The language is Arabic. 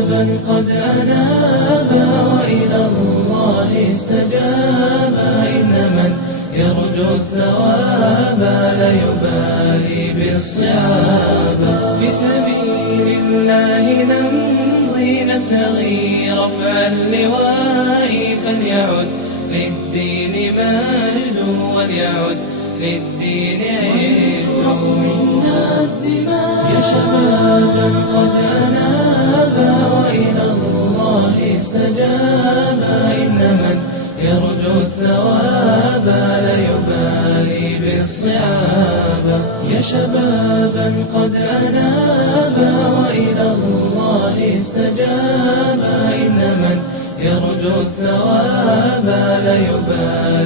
شبابا قد أنابا وإلى الله استجابا، إن من يرجو الثواب لا يبالي بالصعاب. في سبيل الله نمضي نبتغي رفع اللواء، فليعد للدين مجد وليعد للدين عز. منا الدماء يا شبابا قد أنابا وإلى الله استجابا، إن من يرجو الثواب لا يبالي بالصعاب. يا شبابا قد أنابا وإلى الله استجابا، إن من يرجو الثواب لا يبالي